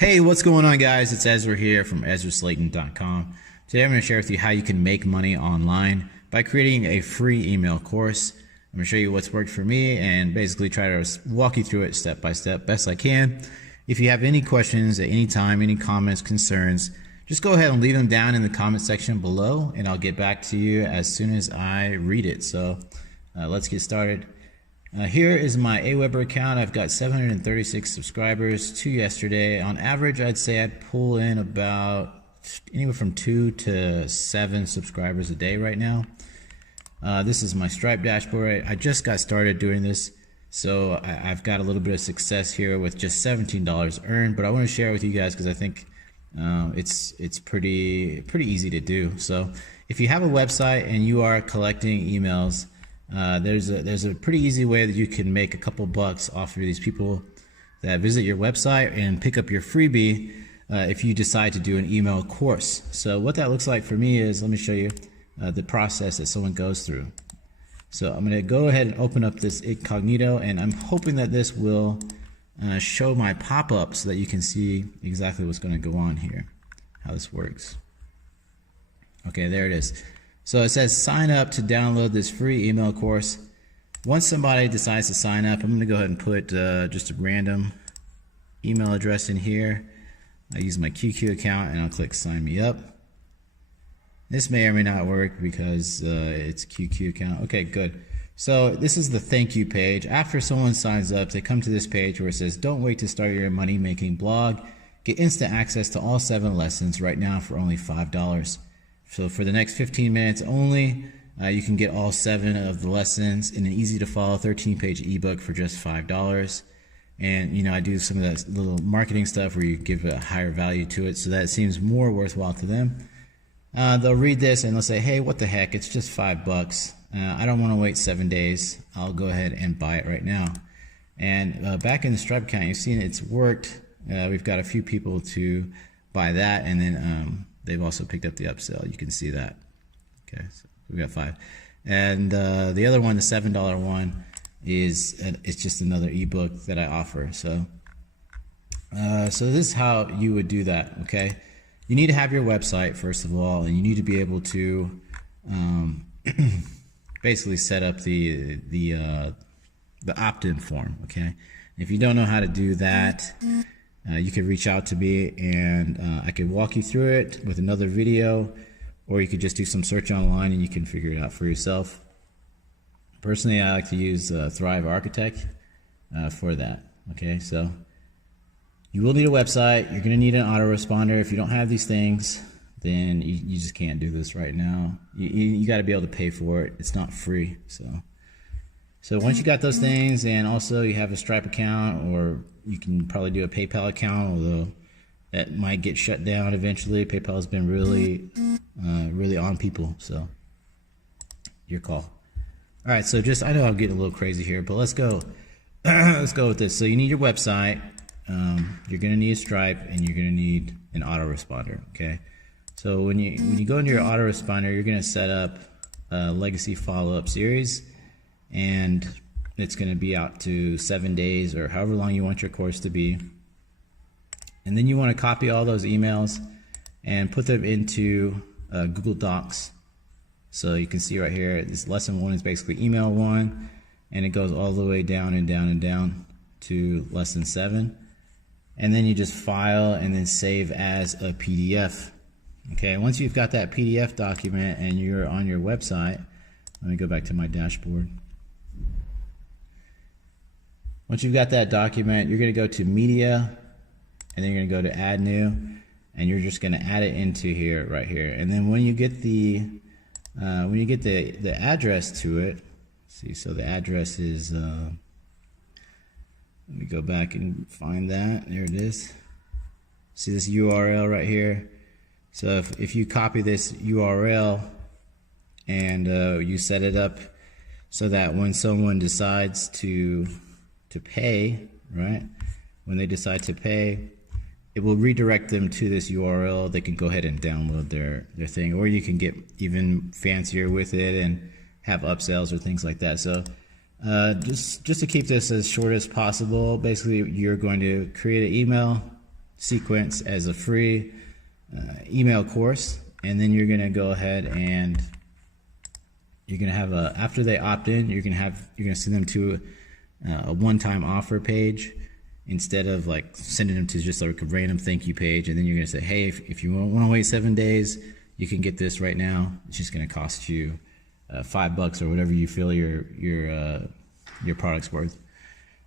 Hey, what's going on, guys? It's Ezra here from EzraSlayton.com. Today I'm going to share with you how you can make money online by creating a free email course. I'm going to show you what's worked for me and basically try to walk you through it step by step best I can. If you have any questions at any time, any comments, concerns, just go ahead and leave them down in the comment section below and I'll get back to you as soon as I read it. So let's get started. Here is my Aweber account. I've got 736 subscribers, 2 yesterday. On average, I'd say I'd pull in about anywhere from 2 to 7 subscribers a day right now. This is my Stripe dashboard. I just got started doing this, so I've got a little bit of success here with just $17 earned, but I want to share it with you guys because I think it's pretty easy to do. So if you have a website and you are collecting emails, there's a pretty easy way that you can make a couple bucks off of these people that visit your website and pick up your freebie if you decide to do an email course. So what that looks like for me is, let me show you the process that someone goes through. So I'm going to go ahead and open up this incognito, and I'm hoping that this will show my pop-up so that you can see exactly what's going to go on here, how this works. Okay, there it is. So it says sign up to download this free email course. Once somebody decides to sign up, I'm going to go ahead and put just a random email address in here. I use my QQ account and I'll click sign me up. This may or may not work because it's a QQ account. Okay, good. So this is the thank you page. After someone signs up, they come to this page where it says, don't wait to start your money making blog. Get instant access to all 7 lessons right now for only $5. So for the next 15 minutes only, you can get all 7 of the lessons in an easy to follow 13-page ebook for just $5. And you know, I do some of that little marketing stuff where you give a higher value to it, so that it seems more worthwhile to them. They'll read this and they'll say, hey, what the heck, it's just $5. I don't want to wait 7 days. I'll go ahead and buy it right now. And back in the Stripe account, you've seen it's worked. We've got a few people to buy that, and then they've also picked up the upsell. You can see that. Okay, so we got 5. And the other one, the $7 one, is it's just another ebook that I offer. So this is how you would do that. Okay, you need to have your website first of all, and you need to be able to basically set up the opt-in form. Okay, if you don't know how to do that, you could reach out to me and I could walk you through it with another video, or you could just do some search online and you can figure it out for yourself. Personally, I like to use Thrive Architect for that. Okay, so you will need a website. You're going to need an autoresponder. If you don't have these things, then you just can't do this right now. You got to be able to pay for it. It's not free. So once you got those things, and also you have a Stripe account, or you can probably do a PayPal account, although that might get shut down eventually. PayPal has been really on people, so your call. All right, so I know I'm getting a little crazy here, but let's go. Let's go with this. So you need your website. You're going to need Stripe, and you're going to need an autoresponder. Okay. So when you go into your autoresponder, you're going to set up a legacy follow-up series, and it's going to be out to 7 days or however long you want your course to be. And then you want to copy all those emails and put them into Google Docs. So you can see right here, this lesson 1 is basically email 1, and it goes all the way down and down and down to lesson 7. And then you just file and then save as a PDF. Okay, once you've got that PDF document and you're on your website, let me go back to my dashboard. Once you've got that document, you're going to go to Media, and then you're going to go to Add New, and you're just going to add it into here, right here. And then when you get the address to it, see, so the address is, let me go back and find that. There it is. See this URL right here? So if you copy this URL and you set it up so that when someone decides to pay, right? When they decide to pay, it will redirect them to this URL. They can go ahead and download their thing, or you can get even fancier with it and have upsells or things like that. So just to keep this as short as possible, basically you're going to create an email, sequence as a free email course, and then you're gonna go ahead and you're gonna have after they opt in, you're gonna send them to a one-time offer page instead of like sending them to just like a random thank you page. And then you're gonna say, hey, if you want to wait 7 days, you can get this right now. It's just gonna cost you $5 or whatever you feel your product's worth.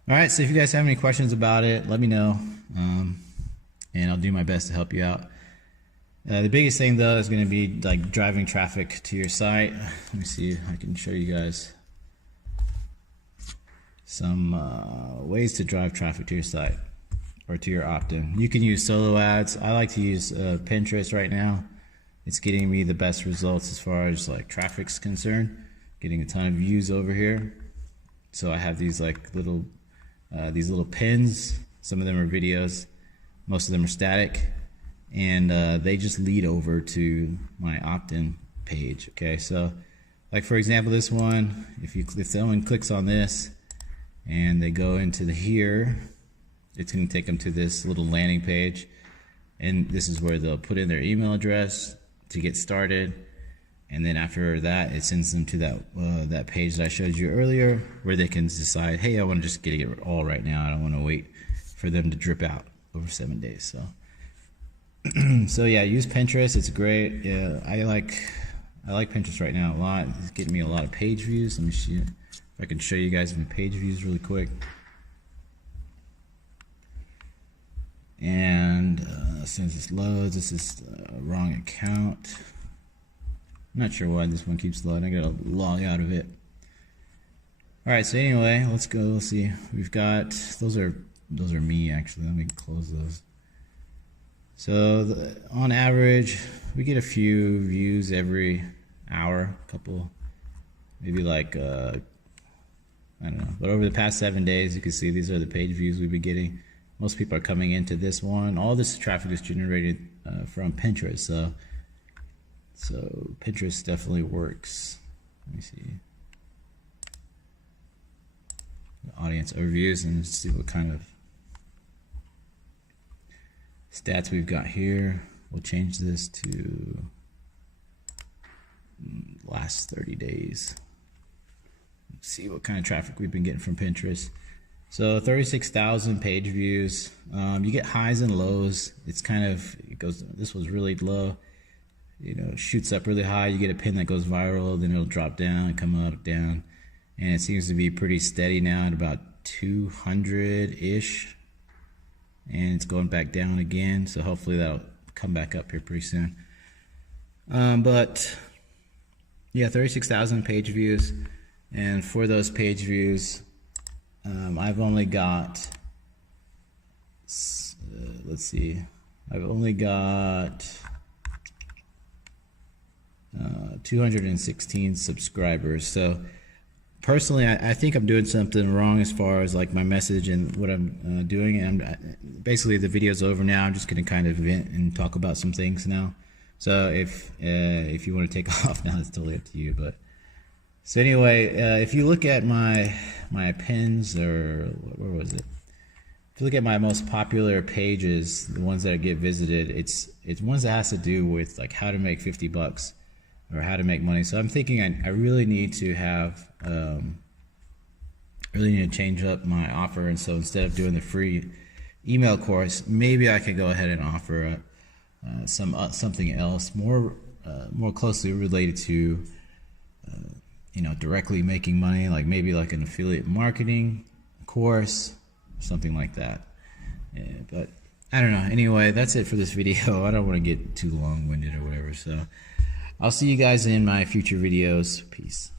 All right, so if you guys have any questions about it, let me know, and I'll do my best to help you out. The biggest thing though is going to be like driving traffic to your site. Let me see if I can show you guys some ways to drive traffic to your site or to your opt-in. You can use solo ads. I like to use Pinterest right now. It's getting me the best results as far as like traffic's concerned. Getting a ton of views over here. So I have these like little pins. Some of them are videos. Most of them are static. And they just lead over to my opt-in page. Okay, so like for example, this one, if someone clicks on this and they go into here, it's going to take them to this little landing page, and this is where they'll put in their email address to get started, and then after that, it sends them to that page that I showed you earlier, where they can decide, hey, I want to just get it all right now. I don't want to wait for them to drip out over 7 days. So yeah, use Pinterest. It's great. Yeah, I like Pinterest right now a lot. It's getting me a lot of page views. Let me see if I can show you guys my page views really quick. And as soon as this loads, this is the wrong account. I'm not sure why this one keeps loading. I gotta log out of it. All right. So anyway, let's go. Let's see. We've got those are me actually. Let me close those. So on average, we get a few views every hour, a couple, maybe like, I don't know. But over the past 7 days, you can see these are the page views we've been getting. Most people are coming into this one. All this traffic is generated from Pinterest. So Pinterest definitely works. Let me see. Audience overviews, and see what kind of stats we've got here. We'll change this to last 30 days. Let's see what kind of traffic we've been getting from Pinterest. So 36,000 page views. You get highs and lows. It's kind of, it goes, this was really low. You know, shoots up really high. You get a pin that goes viral, then it'll drop down, come up, down. And it seems to be pretty steady now at about 200-ish. And it's going back down again, so hopefully that'll come back up here pretty soon. But yeah, 36,000 page views, and for those page views, I've only got let's see, I've only got 216 subscribers. So personally, I think I'm doing something wrong as far as like my message and what I'm doing. And basically, the video's over now. I'm just going to kind of vent and talk about some things now. So if you want to take off now, it's totally up to you. But so anyway, if you look at my pins, or where was it? If you look at my most popular pages, the ones that get visited, it's ones that has to do with like how to make $50 or how to make money. So I'm thinking I really need to have really need to change up my offer. And so instead of doing the free email course, maybe I could go ahead and offer something else more closely related to you know, directly making money, like maybe like an affiliate marketing course, something like that. Yeah, but I don't know. Anyway, that's it for this video. I don't want to get too long-winded or whatever. So I'll see you guys in my future videos. Peace.